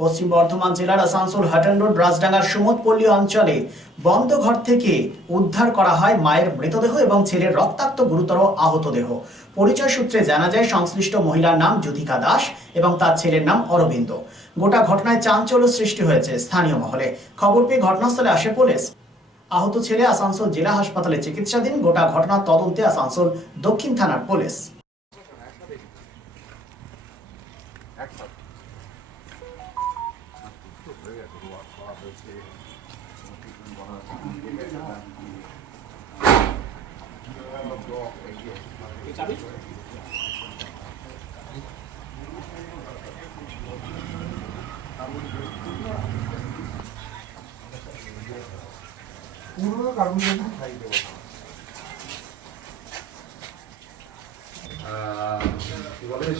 পশ্চিম বর্ধমান জেলার Asansol Hutton road, রাজডাঙ্গার সুমতপল্লী অঞ্চলে বন্ধ ঘর থেকে উদ্ধার করা হয় মায়ের মৃতদেহ এবং ছেলের রক্তাক্ত গুরুতর আহত দেহ। পরিচয় সূত্রে জানা যায়, সংশ্লিষ্ট মহিলার নাম জ্যোতিকা দাস এবং তার ছেলের নাম অরবিন্দ। গোটা ঘটনায় চাঞ্চল্য সৃষ্টি হয়েছে স্থানীয় মহলে। খবর পেয়ে ঘটনাস্থলে আসে পুলিশ। আহত ছেলে আসানসোল জেলা হাসপাতালে চিকিৎসাধীন। গোটা ঘটনার তদন্তে আসানসোল দক্ষিণ থানার পুলিশ।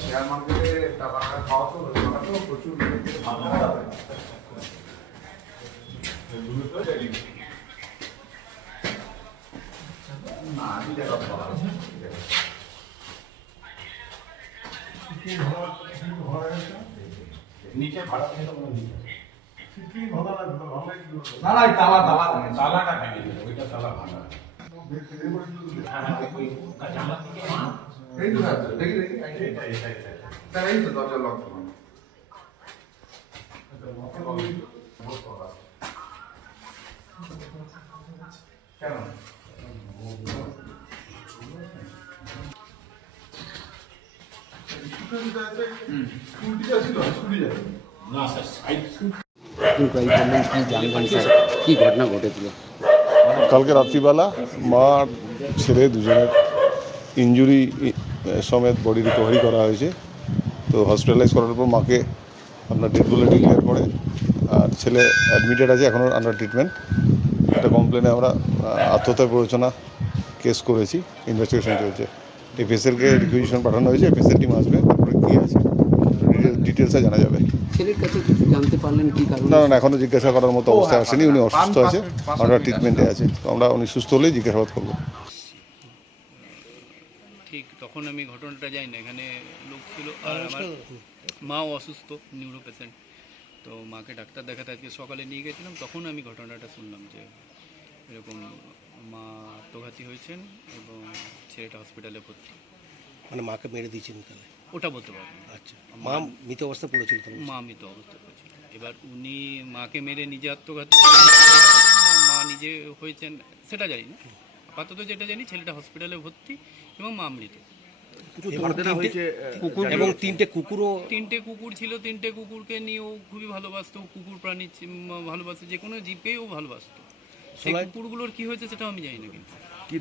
শেয়ার মার্কেটে টাকা খাওয়া তো টাকা তো প্রচুর। ভালো হবে নিচে ভাড়া না তালা তালা তালাটা ভেঙে ওইটা তালা ভাঙা। এই তো দেখি দেখি। এটা এটা এটা এই তো দরজা লক করুন কেন স্কুটিটা ছিল স্কুটি না স্যার সাইড একটু গাড়ি কি ঘটনা ঘটেছিল? কালকে রাত্রিবেলা মা ছেলে দুজনের ইঞ্জুরি সমেত বডি রিকভারি করা হয়েছে। তো হসপিটালাইজ করার পর মাকে আপনার ডেড বলে ডিক্লেয়ার করে আর ছেলে অ্যাডমিটেড আছে এখনও আন্ডার ট্রিটমেন্ট একটা কমপ্লেনে আমরা আহ, আত্মহত্যা প্ররোচনা কেস করেছি ইনভেস্টিগেশন চলছে। এফএসএলকে রিকুইজিশন পাঠানো হয়েছে এফএসএল টিম আসবে তারপরে কী আছে ডিটেলসে জানা যাবে। ছেলের কাছে কিছু জানতে পারলেন কি কারণে? না না এখনও জিজ্ঞাসা করার মতো অবস্থায় আসেনি উনি অসুস্থ আছে আমরা ট্রিটমেন্টে আছে। আমরা উনি সুস্থ হলেই জিজ্ঞাসাবাদ করব। ঠিক তখন আমি ঘটনাটা যাই না এখানে লোক ছিল আর আমার মাও অসুস্থ নিউরো পেশেন্ট তো মাকে ডাক্তার দেখাতে আজকে সকালে নিয়ে গেছিলাম তখন আমি ঘটনাটা শুনলাম যে এরকম মা আত্মঘাতী হয়েছেন এবং ছেলেটা হসপিটালে ভর্তি। মানে মাকে মেরে দিয়েছেন তাহলে? ওটা বলতে পারব না। আচ্ছা। মা মৃত অবস্থা পড়েছিল মা মৃত অবস্থা করেছিল এবার উনি মাকে মেরে নিজে আত্মঘাতী না মা নিজে হয়েছেন সেটা জানি না। আপাতত যেটা জানি ছেলেটা হসপিটালে ভর্তি এবং মা মৃত। এবং তিনটে- কুকুর এবং তিনটে কুকুরও তিনটে কুকুর ছিল তিনটে কুকুরকে নিয়েও খুবই ভালোবাসতো কুকুর প্রাণী ভালোবাসতো যে কোনো জীবকেই ও ভালোবাসতো। সেই কুকুরগুলোর কি হয়েছে সেটাও আমি জানি না কিন্তু। কি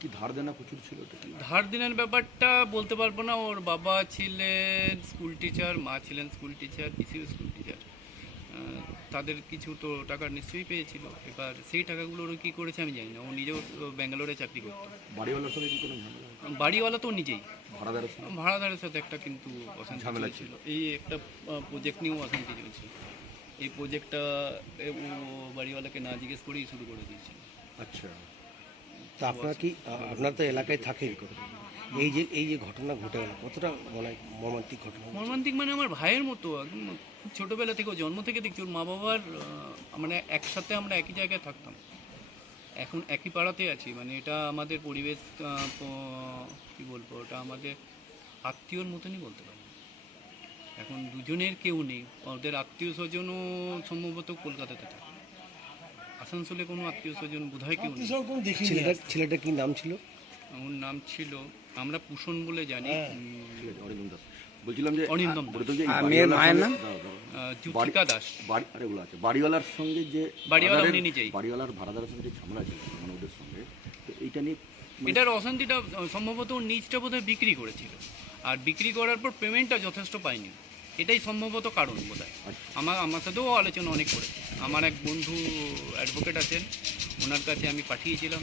কি ধার দেনা প্রচুর ছিল ধার দিনের ব্যাপারটা বলতে পারব না ওর বাবা ছিলেন স্কুল টিচার মা ছিলেন স্কুল টিচার পিসিও স্কুল টিচার তাদের কিছু তো টাকা নিশ্চয়ই পেয়েছিল। এবার সেই টাকাগুলো ও কী করেছে আমি জানি না। ও নিজেও ব্যাঙ্গালোরে চাকরি করতো। বাড়িওয়ালার সঙ্গে কি কোনো ঝামেলা বাড়িওয়ালা তো নিজেই। ভাড়াদারের সাথে? একটা কিন্তু অশান্তি ঝামেলা ছিল। এই একটা প্রজেক্ট নিয়েও অশান্তি চলছিল এই প্রজেক্টটা ও বাড়িওয়ালাকে না জিজ্ঞেস করেই শুরু করে দিয়েছিল। আচ্ছা। তা আপনারা কি আ- আপনারা তো এলাকায় থাকেন। এই যে এই যে ঘটনা ঘটে গেল কতটা মানে মর্মান্তিক ঘটনা? মর্মান্তিক মানে আমার ভাইয়ের মতো একদম খুব ছোটোবেলা থেকে জন্ম থেকে দেখছি ওর মা বাবার মানে একসাথে আমরা একই জায়গায় থাকতাম। এখন একই পাড়াতে আছি মানে এটা আমাদের পরিবেশ কি বলব ওটা আমাদের আত্মীয়র মতনই বলতে পারি। এখন দুজনের কেউ নেই ওদের আত্মীয় স্বজনও সম্ভবত কলকাতাতে থাকে। আসানসোলে কোনো আত্মীয় স্বজন বোধহয় কেউ নেই। ছেলেটা ছেলেটা কি নাম ছিল? ওর নাম ছিল আমরা পুষণ বলে জানি দাস। বলছিলাম যে মেয়ের মায়ের নাম? দাস। বাড়ি আছে। বাড়িওয়ালার সঙ্গে যে বাড়িওয়ালা ভাড়াদারের- উনি নিজেই। বাড়িওয়ালার ভাড়াদারের সঙ্গে যে ঝামেলা ছিল মানে ওদের সঙ্গে তো এইটা নিয়ে মানে এটার অশান্তিটা সম্ভবত ওর বোধহয় বিক্রি করেছিল। আর বিক্রি করার পর পেমেন্টটা যথেষ্ট পায়নি। এটাই সম্ভবত কারণ বোধ হয় আমার আমার সাথেও আলোচনা অনেক করেছে আমার এক বন্ধু অ্যাডভোকেট আছেন ওনার কাছে আমি পাঠিয়েছিলাম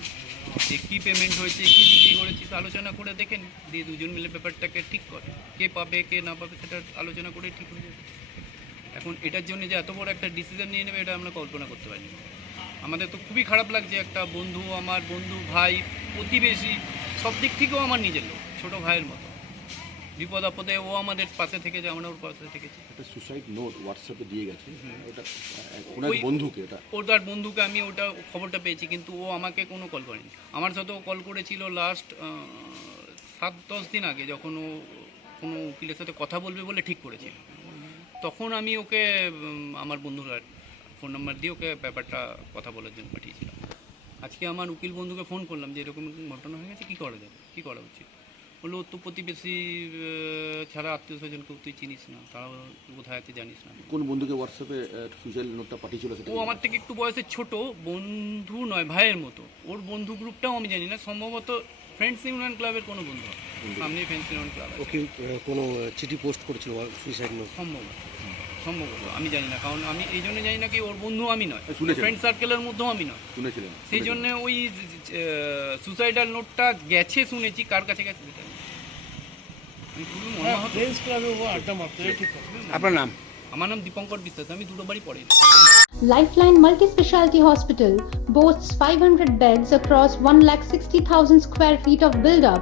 যে কী পেমেন্ট হয়েছে কী বিক্রি করেছিস আলোচনা করে দেখেন। দিয়ে দুজন মিলে ব্যাপারটাকে ঠিক করে। কে পাবে কে না পাবে সেটা আলোচনা করে ঠিক হয়ে যাবে। এখন এটার জন্য যে এত বড় একটা ডিসিশন নিয়ে নেবে এটা আমরা কল্পনা করতে পারিনি। আমাদের তো খুবই খারাপ লাগছে একটা বন্ধু আমার বন্ধু ভাই প্রতিবেশী সব দিক থেকেও আমার নিজের লোক ছোটো ভাইয়ের মতো। বিপদ আপদে ও আমাদের পাশে থেকেছে আমরা ওর পাশে থেকেছি একটা সুসাইড নোট হোয়াটসঅ্যাপে দিয়ে গেছে। ওটা ওনার বন্ধুকে এটা। ওর তার বন্ধুকে আমি ওটা খবরটা পেয়েছি কিন্তু ও আমাকে কোনো কল করেনি। আমার সাথেও কল করেছিল লাস্ট সাত দশ দিন আগে যখন ও কোনো উকিলের সাথে কথা বলবে বলে ঠিক করেছিল তখন আমি ওকে আমার বন্ধুর ফোন নাম্বার দিয়ে ওকে ব্যাপারটা কথা বলার জন্য পাঠিয়েছিলাম। আজকে আমার উকিল বন্ধুকে ফোন করলাম যে এরকম ঘটনা হয়ে গেছে কী করা যাবে? কী করা উচিত? বলল ওর তো প্রতিবেশী ছাড়া আত্মীয় স্বজন কেউ তুই চিনিস না? তারাও কোথায় আছে জানিস না? কোন বন্ধুকে হোয়াটসঅ্যাপে সুসাইড নোটটা পাঠিয়েছিল ও আমার থেকে একটু বয়সে ছোট বন্ধু নয় ভাইয়ের মতো। ওর বন্ধু গ্রুপটাও আমি জানি না সম্ভবত ফ্রেন্ডস ইউনিয়ন ক্লাবের কোনো বন্ধু সামনে ফ্রেন্ডস ইউনিয়ন ক্লাব ওকে কোনো চিঠি পোস্ট করেছিল সুইসাইড নোট সম্ভবত। সম্ভবত আমি জানি না কারণ আমি এই জন্য জানি না কি ওর বন্ধু আমি নয় ফ্রেন্ড সার্কেলের মধ্যেও আমি নয়। শুনেছিলেন সেই জন্য ওই সুসাইডাল নোটটা গেছে শুনেছি কার কাছে গেছে সেটা মর্মাহত আপনার নাম? আমার নাম দীপঙ্কর বিশ্বাস আমি দুটো বাড়ি পড়ে। Lifeline Multi-Specialty Hospital boasts 500 beds across 1,60,000 square feet of build-up,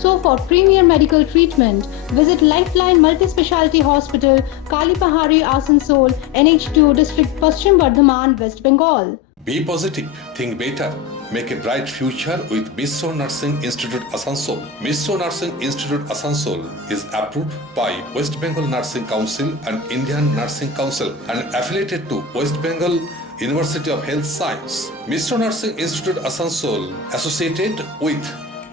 So, for premier medical treatment, visit Lifeline Multispecialty Hospital, Kalipahari, Asansol, NH2 District, Paschim Bardhaman, West Bengal. Be positive, think better, make a bright future with Misso Nursing Institute Asansol. Misso Nursing Institute Asansol is approved by West Bengal Nursing Council and Indian Nursing Council and affiliated to West Bengal University of Health Science. Misso Nursing Institute Asansol associated with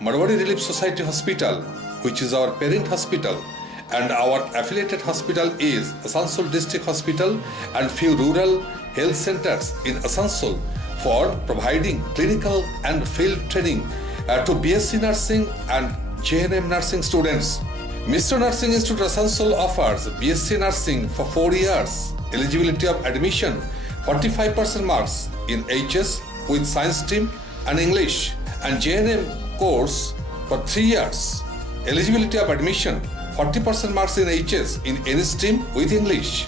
Marwari Relief Society Hospital, which is our parent hospital and our affiliated hospital is Asansol District Hospital and few rural health centers in Asansol for providing clinical and field training uh, to BSc nursing and JNM nursing students. Mr. Nursing Institute Asansol offers BSc nursing for 4 years. Eligibility of admission 45% marks in HS with science stream and English and JNM course for three years. Eligibility of admission 40% marks in HS in any stream with English.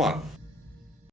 one.